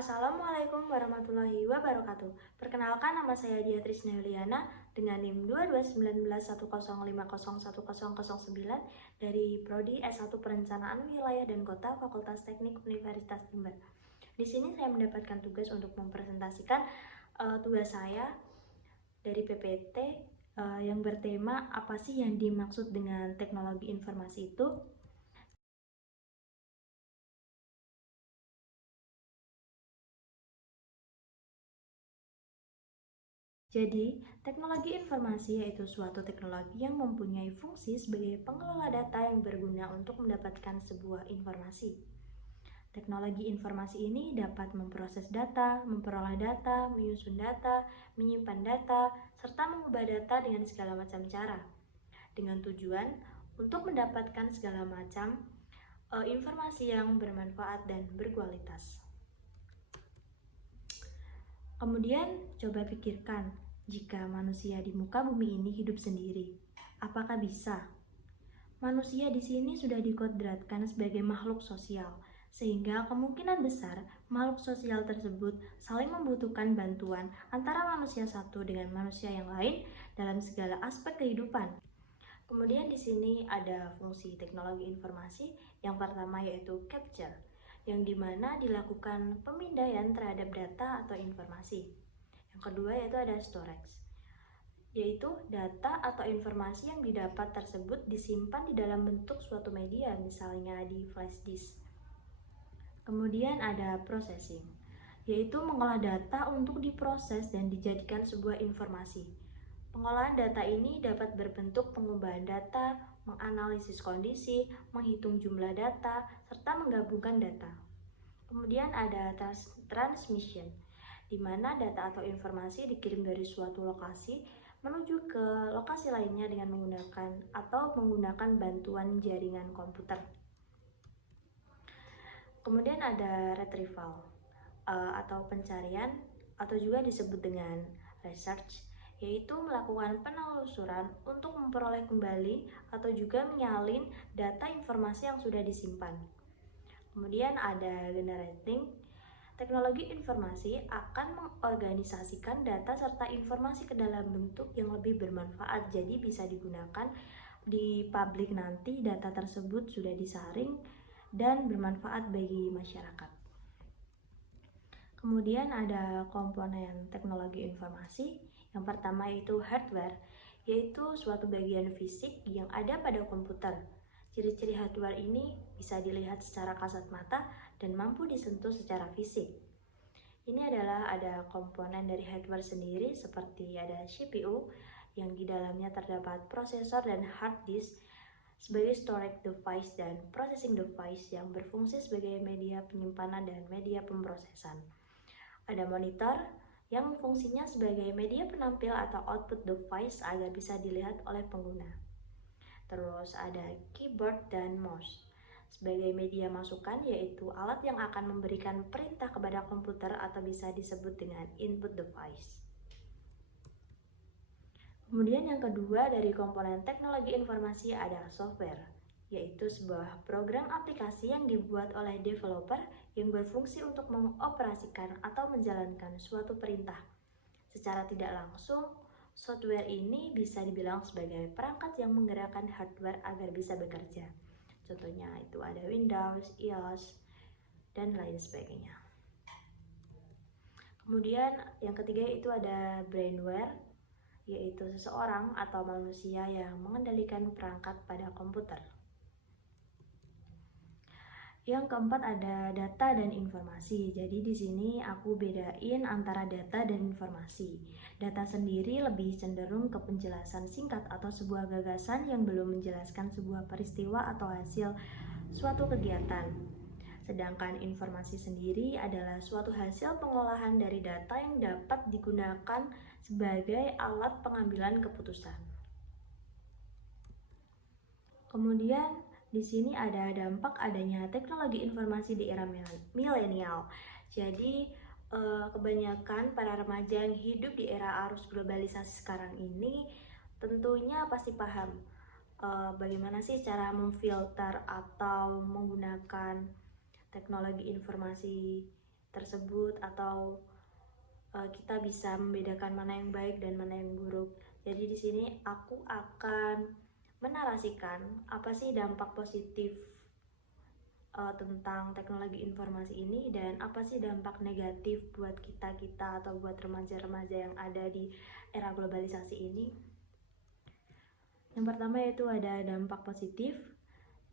Assalamualaikum warahmatullahi wabarakatuh. Perkenalkan, nama saya Diah Trisna Yuliana dengan NIM 221910501009 dari Prodi S1 Perencanaan Wilayah dan Kota Fakultas Teknik Universitas Jember. Di sini saya mendapatkan tugas untuk mempresentasikan tugas saya dari PPT yang bertema apa sih yang dimaksud dengan teknologi informasi itu. Jadi, teknologi informasi yaitu suatu teknologi yang mempunyai fungsi sebagai pengelola data yang berguna untuk mendapatkan sebuah informasi. Teknologi informasi ini dapat memproses data, memperoleh data, menyusun data, menyimpan data, serta mengubah data dengan segala macam cara. Dengan tujuan untuk mendapatkan segala macam informasi yang bermanfaat dan berkualitas. Kemudian, coba pikirkan, jika manusia di muka bumi ini hidup sendiri, apakah bisa? Manusia di sini sudah dikodratkan sebagai makhluk sosial, sehingga kemungkinan besar makhluk sosial tersebut saling membutuhkan bantuan antara manusia satu dengan manusia yang lain dalam segala aspek kehidupan. Kemudian di sini ada fungsi teknologi informasi yang pertama yaitu capture, yang dimana dilakukan pemindaian terhadap data atau informasi. Yang kedua yaitu ada storage, yaitu data atau informasi yang didapat tersebut disimpan di dalam bentuk suatu media, misalnya di flash disk. Kemudian ada processing, yaitu mengolah data untuk diproses dan dijadikan sebuah informasi. Pengolahan data ini dapat berbentuk pengubahan data, menganalisis kondisi, menghitung jumlah data, serta menggabungkan data. Kemudian ada transmission, di mana data atau informasi dikirim dari suatu lokasi menuju ke lokasi lainnya dengan menggunakan bantuan jaringan komputer. Kemudian ada retrieval atau pencarian atau juga disebut dengan research, yaitu melakukan penelusuran untuk memperoleh kembali atau juga menyalin data informasi yang sudah disimpan. Kemudian ada generating. Teknologi informasi akan mengorganisasikan data serta informasi ke dalam bentuk yang lebih bermanfaat, jadi bisa digunakan di publik nanti data tersebut sudah disaring dan bermanfaat bagi masyarakat. Kemudian ada komponen teknologi informasi. Yang pertama yaitu hardware, yaitu suatu bagian fisik yang ada pada komputer. Ciri-ciri hardware ini bisa dilihat secara kasat mata dan mampu disentuh secara fisik. Ini adalah ada komponen dari hardware sendiri seperti ada CPU yang di dalamnya terdapat prosesor dan hard disk sebagai storage device dan processing device yang berfungsi sebagai media penyimpanan dan media pemrosesan. Ada monitor yang fungsinya sebagai media penampil atau output device agar bisa dilihat oleh pengguna. Terus ada keyboard dan mouse sebagai media masukan, yaitu alat yang akan memberikan perintah kepada komputer atau bisa disebut dengan input device. Kemudian yang kedua dari komponen teknologi informasi adalah software, yaitu sebuah program aplikasi yang dibuat oleh developer yang berfungsi untuk mengoperasikan atau menjalankan suatu perintah. Secara tidak langsung, software ini bisa dibilang sebagai perangkat yang menggerakkan hardware agar bisa bekerja. Contohnya itu ada Windows, iOS, dan lain sebagainya. Kemudian yang ketiga itu ada brainware, yaitu seseorang atau manusia yang mengendalikan perangkat pada komputer. Yang keempat ada data dan informasi. Jadi di sini aku bedain antara data dan informasi. Data sendiri lebih cenderung ke penjelasan singkat atau sebuah gagasan yang belum menjelaskan sebuah peristiwa atau hasil suatu kegiatan. Sedangkan informasi sendiri adalah suatu hasil pengolahan dari data yang dapat digunakan sebagai alat pengambilan keputusan. Kemudian di sini ada dampak adanya teknologi informasi di era milenial. Jadi kebanyakan para remaja yang hidup di era arus globalisasi sekarang ini tentunya pasti paham bagaimana sih cara memfilter atau menggunakan teknologi informasi tersebut, atau kita bisa membedakan mana yang baik dan mana yang buruk. Jadi di sini aku akan menarasikan apa sih dampak positif tentang teknologi informasi ini, dan apa sih dampak negatif buat kita atau buat remaja-remaja yang ada di era globalisasi ini. Yang pertama yaitu ada dampak positif.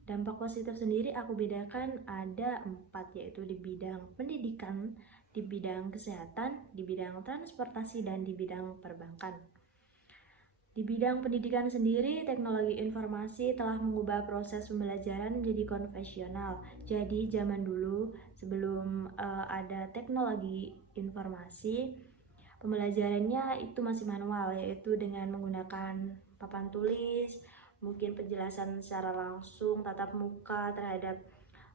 Dampak positif sendiri aku bedakan ada 4, yaitu di bidang pendidikan, di bidang kesehatan, di bidang transportasi, dan di bidang perbankan. Di bidang pendidikan sendiri, teknologi informasi telah mengubah proses pembelajaran menjadi konvensional. Jadi zaman dulu sebelum ada teknologi informasi, pembelajarannya itu masih manual, yaitu dengan menggunakan papan tulis, mungkin penjelasan secara langsung tatap muka terhadap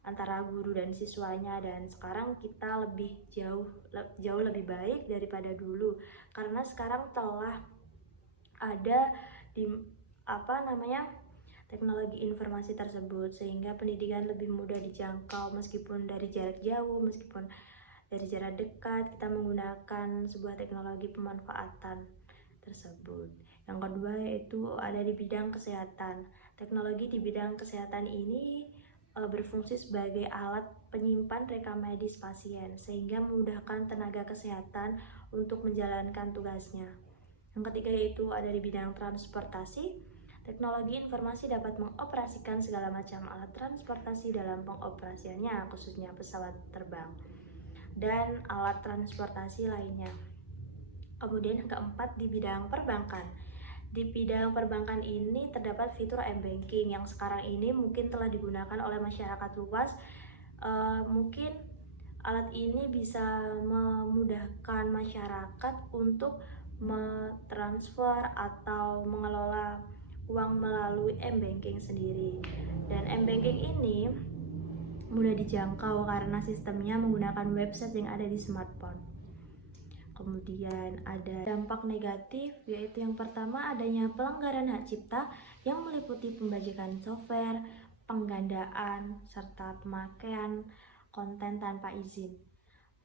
antara guru dan siswanya. Dan sekarang kita jauh lebih baik daripada dulu, karena sekarang telah ada di teknologi informasi tersebut, sehingga pendidikan lebih mudah dijangkau meskipun dari jarak jauh, meskipun dari jarak dekat, kita menggunakan sebuah teknologi pemanfaatan tersebut. Yang kedua yaitu ada di bidang kesehatan. Teknologi di bidang kesehatan ini berfungsi sebagai alat penyimpan rekam medis pasien, sehingga memudahkan tenaga kesehatan untuk menjalankan tugasnya. Yang ketiga yaitu ada di bidang transportasi. Teknologi informasi dapat mengoperasikan segala macam alat transportasi dalam pengoperasiannya, khususnya pesawat terbang dan alat transportasi lainnya. Kemudian yang keempat di bidang perbankan. Di bidang perbankan ini terdapat fitur m-banking yang sekarang ini mungkin telah digunakan oleh masyarakat luas. Mungkin alat ini bisa memudahkan masyarakat untuk mentransfer atau mengelola uang melalui m-banking sendiri. Dan m-banking ini mudah dijangkau karena sistemnya menggunakan website yang ada di smartphone. Kemudian ada dampak negatif, yaitu yang pertama adanya pelanggaran hak cipta yang meliputi pembajakan software, penggandaan, serta pemakaian konten tanpa izin.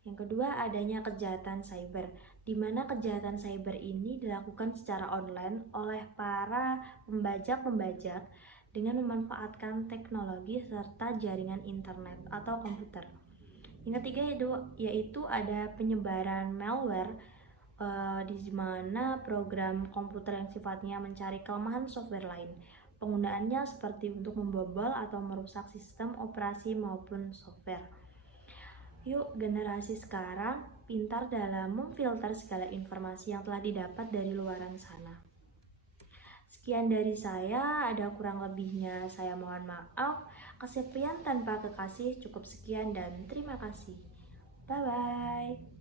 Yang kedua adanya kejahatan cyber, di mana kejahatan cyber ini dilakukan secara online oleh para pembajak dengan memanfaatkan teknologi serta jaringan internet atau komputer. Yang ketiga yaitu ada penyebaran malware, di mana program komputer yang sifatnya mencari kelemahan software lain. Penggunaannya seperti untuk membobol atau merusak sistem operasi maupun software. Yuk, generasi sekarang pintar dalam memfilter segala informasi yang telah didapat dari luaran sana. Sekian dari saya, ada kurang lebihnya saya mohon maaf. Kesepian tanpa kekasih, cukup sekian dan terima kasih. Bye-bye.